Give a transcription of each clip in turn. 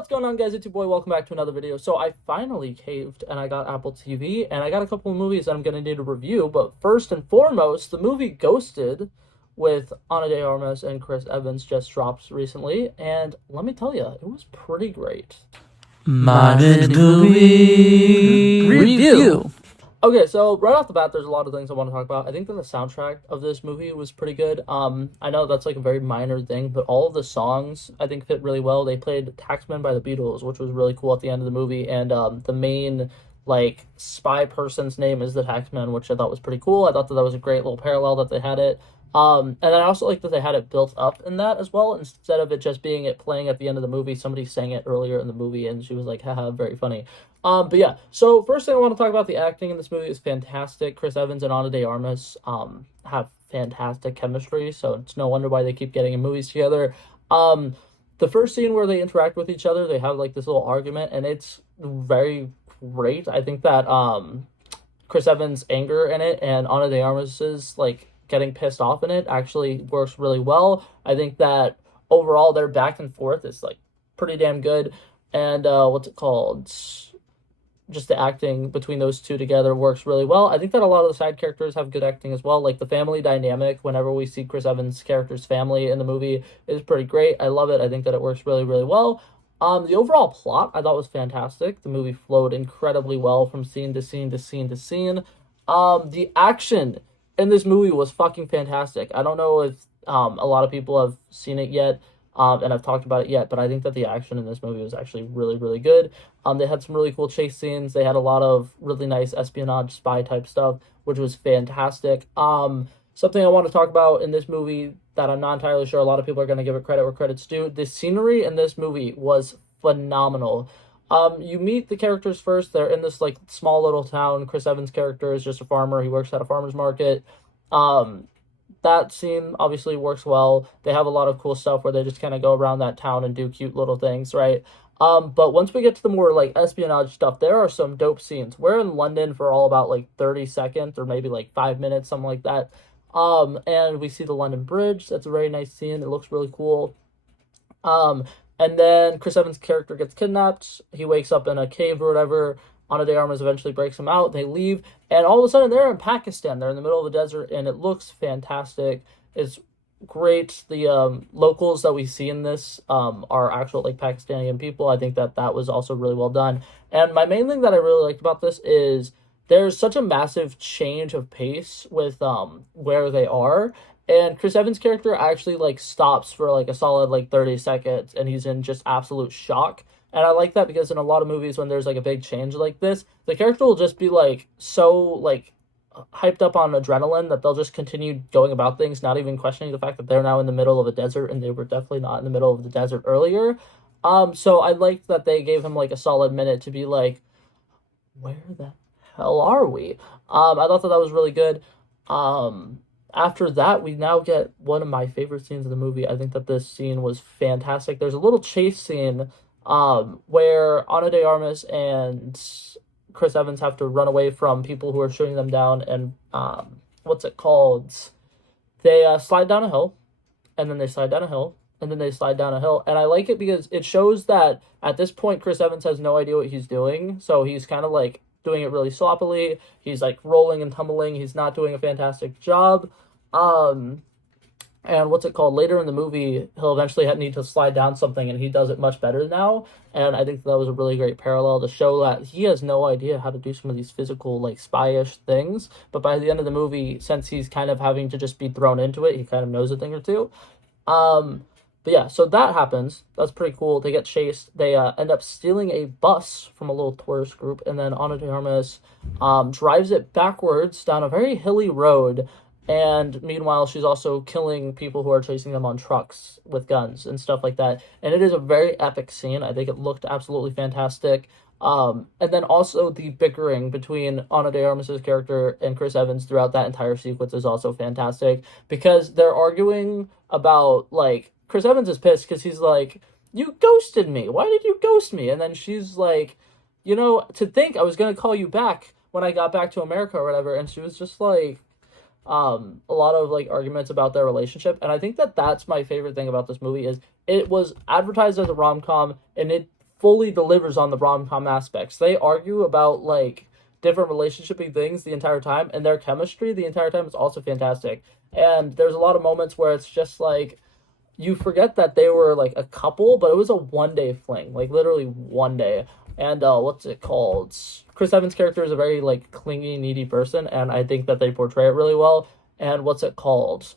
What's going on, guys? It's your boy. Welcome back to another video. So I finally caved and I got Apple TV and I got a couple of movies that I'm going to need to review. But first and foremost, the movie Ghosted with Ana de Armas and Chris Evans just dropped recently. And let me tell you, it was pretty great. Modern movie review. Okay, so right off the bat, there's a lot of things I want to talk about. I think that the soundtrack of this movie was pretty good. I know that's like a very minor thing, but all of the songs I think fit really well. They played Taxman by the Beatles, which was really cool at the end of the movie, and the main like spy person's name is the Taxman, which I thought was pretty cool. I thought that was a great little parallel that they had it. And then I also like that they had it built up in that as well, instead of it just being it playing at the end of the movie. Somebody sang it earlier in the movie, and she was like, haha, very funny. But yeah, so first thing I want to talk about, the acting in this movie is fantastic. Chris Evans and Ana de Armas have fantastic chemistry, so it's no wonder why they keep getting in movies together. The first scene where they interact with each other, they have like this little argument, and it's very great. I think that Chris Evans' anger in it and Ana de Armas's like getting pissed off in it actually works really well. I think that overall their back and forth is like pretty damn good, and what's it called? Just the acting between those two together works really well. I think that a lot of the side characters have good acting as well. Like the family dynamic, whenever we see Chris Evans' character's family in the movie, is pretty great. I love it. I think that it works really, really well. The overall plot I thought was fantastic. The movie flowed incredibly well from scene to scene to scene to scene. The action in this movie was fucking fantastic. I don't know if a lot of people have seen it yet. And I've talked about it yet, but I think that the action in this movie was actually really, really good. They had some really cool chase scenes. They had a lot of really nice espionage spy type stuff, which was fantastic. Something I want to talk about in this movie that I'm not entirely sure a lot of people are going to give it credit where credit's due. The scenery in this movie was phenomenal. You meet the characters first. They're in this like small little town. Chris Evans' character is just a farmer. He works at a farmer's market. That scene obviously works well. They have a lot of cool stuff where they just kind of go around that town and do cute little things, right? But once we get to the more like espionage stuff, there are some dope scenes. We're in London for all about like 30 seconds or maybe like 5 minutes, something like that. And we see the London Bridge. That's a very nice scene. It looks really cool. And then Chris Evans' character gets kidnapped. He wakes up in a cave or whatever. Ana de Armas eventually breaks him out. They leave, and all of a sudden they're in Pakistan. They're in the middle of the desert, and it looks fantastic. It's great. The locals that we see in this are actual like Pakistani people. I think that that was also really well done. And my main thing that I really liked about this is there's such a massive change of pace with where they are. And Chris Evans' character actually like stops for like a solid like 30 seconds, and he's in just absolute shock. And I like that because in a lot of movies, when there's like a big change like this, the character will just be like so like hyped up on adrenaline that they'll just continue going about things, not even questioning the fact that they're now in the middle of a desert, and they were definitely not in the middle of the desert earlier. So I liked that they gave him like a solid minute to be like, where the hell are we? I thought that that was really good. After that, we now get one of my favorite scenes of the movie. I think that this scene was fantastic. There's a little chase scene where Ana de Armas and Chris Evans have to run away from people who are shooting them down, and what's it called? They slide down a hill, and then they slide down a hill, and then they slide down a hill, and I like it because it shows that at this point Chris Evans has no idea what he's doing, so he's kind of like doing it really sloppily. He's like rolling and tumbling. He's not doing a fantastic job. And what's it called? Later in the movie, he'll eventually need to slide down something, and he does it much better now. And I think that was a really great parallel to show that he has no idea how to do some of these physical, like, spy-ish things. But by the end of the movie, since he's kind of having to just be thrown into it, he kind of knows a thing or two. But yeah, so that happens. That's pretty cool. They get chased. They end up stealing a bus from a little tourist group, and then Ana de Armas drives it backwards down a very hilly road. And meanwhile, she's also killing people who are chasing them on trucks with guns and stuff like that. And it is a very epic scene. I think it looked absolutely fantastic. And then also the bickering between Ana de Armas' character and Chris Evans throughout that entire sequence is also fantastic. Because they're arguing about, like, Chris Evans is pissed because he's like, you ghosted me. Why did you ghost me? And then she's like, you know, to think I was going to call you back when I got back to America or whatever. And she was just like, a lot of like arguments about their relationship, and I think that that's my favorite thing about this movie is it was advertised as a rom-com, and it fully delivers on the rom-com aspects. They argue about like different relationshipy things the entire time, and their chemistry the entire time is also fantastic. And there's a lot of moments where it's just like you forget that they were like a couple, but it was a 1 day fling, like literally 1 day. And what's it called? Chris Evans' character is a very like clingy, needy person, and I think that they portray it really well. And what's it called?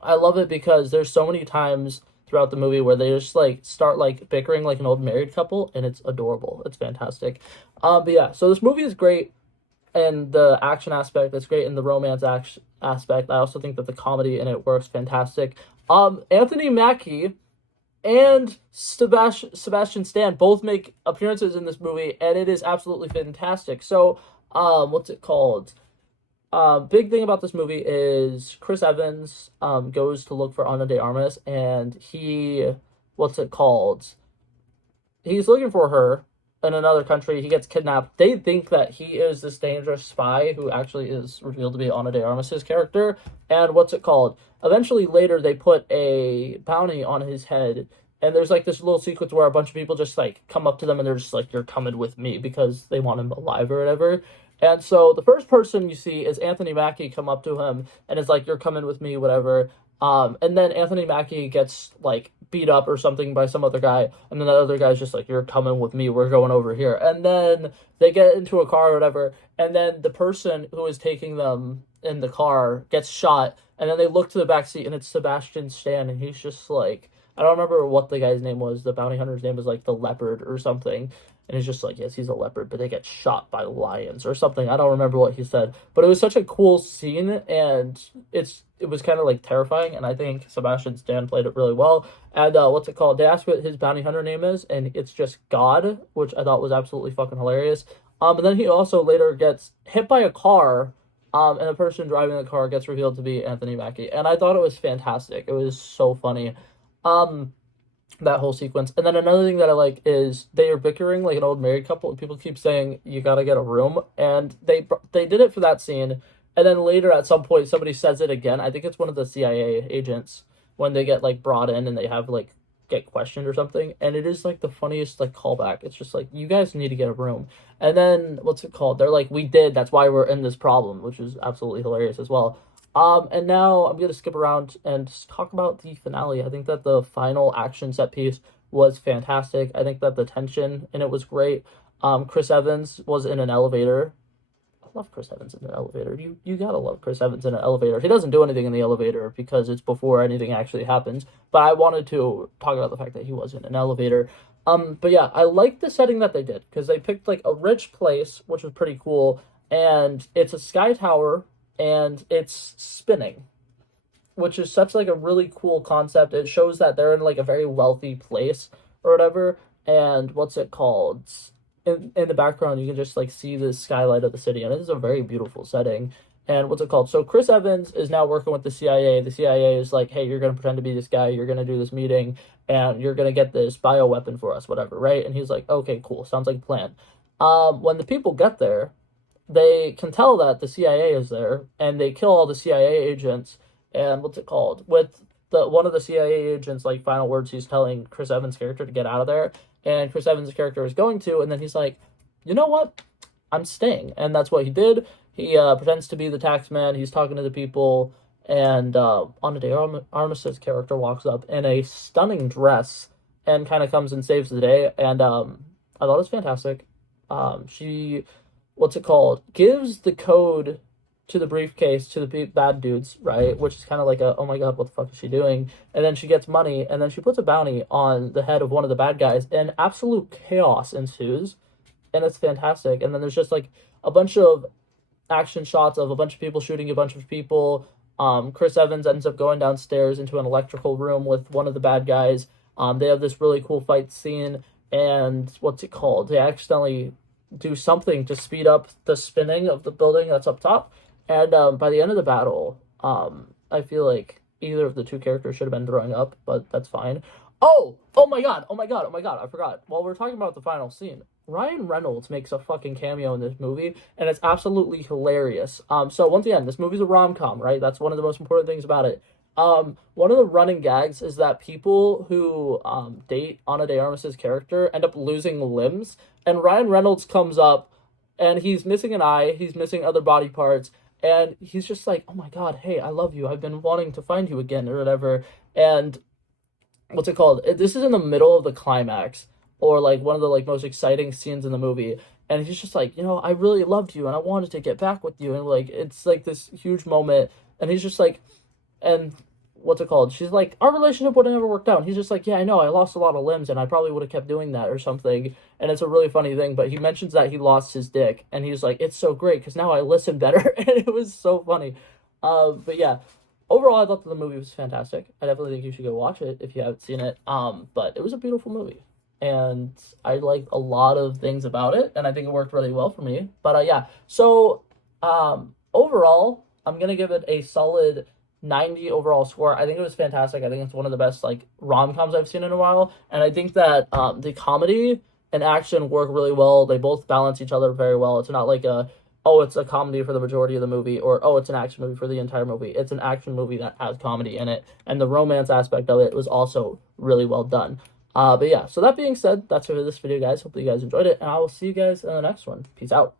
I love it because there's so many times throughout the movie where they just like start like bickering like an old married couple, and it's adorable. It's fantastic. But yeah, so this movie is great and the action aspect that's great, and the romance aspect. I also think that the comedy in it works fantastic. Anthony Mackie and Sebastian Stan both make appearances in this movie, and it is absolutely fantastic. So, what's it called? Big thing about this movie is Chris Evans goes to look for Ana de Armas, and what's it called? He's looking for her in another country. He gets kidnapped. They think that he is this dangerous spy who actually is revealed to be Ana de Armas' character. And what's it called? Eventually, later, they put a bounty on his head. And there's like this little sequence where a bunch of people just like come up to them and they're just like, "You're coming with me," because they want him alive or whatever. And so the first person you see is Anthony Mackie come up to him and is like, "You're coming with me," whatever. And then Anthony Mackie gets like beat up or something by some other guy, and then the other guy's just like, "You're coming with me. We're going over here." And then they get into a car or whatever, and then the person who is taking them in the car gets shot, and then they look to the back seat and it's Sebastian Stan, and he's just like, I don't remember what the guy's name was. The bounty hunter's name was like the Leopard or something. And it's just like, yes, he's a leopard, but they get shot by lions or something. I don't remember what he said, but it was such a cool scene, and it was kind of like terrifying. And I think Sebastian Stan played it really well. And what's it called? They asked what his bounty hunter name is, and it's just God, which I thought was absolutely fucking hilarious. And then he also later gets hit by a car, and the person driving the car gets revealed to be Anthony Mackie, and I thought it was fantastic. It was so funny. That whole sequence. And then another thing that I like is they are bickering like an old married couple, and people keep saying you gotta get a room, and they did it for that scene, and then later at some point somebody says it again. I think it's one of the CIA agents when they get like brought in and they have like get questioned or something, and it is like the funniest like callback. It's just like, you guys need to get a room. And then what's it called? They're like, "We did, that's why we're in this problem," which is absolutely hilarious as well. And now I'm gonna skip around and just talk about the finale. I think that the final action set piece was fantastic. I think that the tension in it was great. Chris Evans was in an elevator. I love Chris Evans in an elevator. You gotta love Chris Evans in an elevator. He doesn't do anything in the elevator because it's before anything actually happens. But I wanted to talk about the fact that he was in an elevator. But yeah, I like the setting that they did because they picked like a rich place, which was pretty cool, and it's a sky tower and it's spinning, which is such like a really cool concept. It shows that they're in like a very wealthy place or whatever. And what's it called? In the background, you can just like see the skylight of the city, and it is a very beautiful setting. And what's it called? So Chris Evans is now working with the CIA. The CIA is like, "Hey, you're gonna pretend to be this guy. You're gonna do this meeting, and you're gonna get this bioweapon for us, whatever, right?" And he's like, "Okay, cool. Sounds like a plan." When the people get there, they can tell that the CIA is there, and they kill all the CIA agents. And what's it called? With the one of the CIA agents, like final words, he's telling Chris Evans' character to get out of there, and Chris Evans' character is going to, and then he's like, "You know what? I'm staying," and that's what he did. He pretends to be the tax man. He's talking to the people, and Ana de Armas's character walks up in a stunning dress and kind of comes and saves the day. And I thought it was fantastic. She what's it called? Gives the code to the briefcase to the bad dudes, right? Which is kind of like a, oh my god, what the fuck is she doing? And then she gets money, and then she puts a bounty on the head of one of the bad guys, and absolute chaos ensues, and it's fantastic. And then there's just like a bunch of action shots of a bunch of people shooting a bunch of people. Chris Evans ends up going downstairs into an electrical room with one of the bad guys. They have this really cool fight scene, and what's it called? They accidentally do something to speed up the spinning of the building that's up top. And by the end of the battle, I feel like either of the two characters should have been throwing up, but that's fine. Oh my god, I forgot. While we're talking about the final scene, Ryan Reynolds makes a fucking cameo in this movie, and it's absolutely hilarious. So once again, this movie's a rom-com, right? That's one of the most important things about it. One of the running gags is that people who date Ana de Armas's character end up losing limbs, and Ryan Reynolds comes up, and he's missing an eye, he's missing other body parts, and he's just like, "Oh my God, hey, I love you. I've been wanting to find you again," or whatever. And what's it called? This is in the middle of the climax, or like one of the like most exciting scenes in the movie, and he's just like, I really loved you, and I wanted to get back with you, and like it's like this huge moment, and he's just like, and what's it called? She's like, our relationship would have never worked out. And he's just like, yeah, I know, I lost a lot of limbs, and I probably would have kept doing that or something. And it's a really funny thing, but he mentions that he lost his dick, and he's like, it's so great because now I listen better, and it was so funny. But yeah, overall, I thought that the movie was fantastic. I definitely think you should go watch it if you haven't seen it. But it was a beautiful movie, and I liked a lot of things about it, and I think it worked really well for me. But yeah, so overall, I'm gonna give it a solid 90 overall score. I think it was fantastic. I think it's one of the best like rom-coms I've seen in a while, and I think that the comedy and action work really well. They both balance each other very well. It's not like it's a comedy for the majority of the movie, or it's an action movie for the entire movie. It's an action movie that has comedy in it, and the romance aspect of it was also really well done. But yeah, so that being said, that's it for this video, guys. Hopefully you guys enjoyed it, and I will see you guys in the next one. Peace out.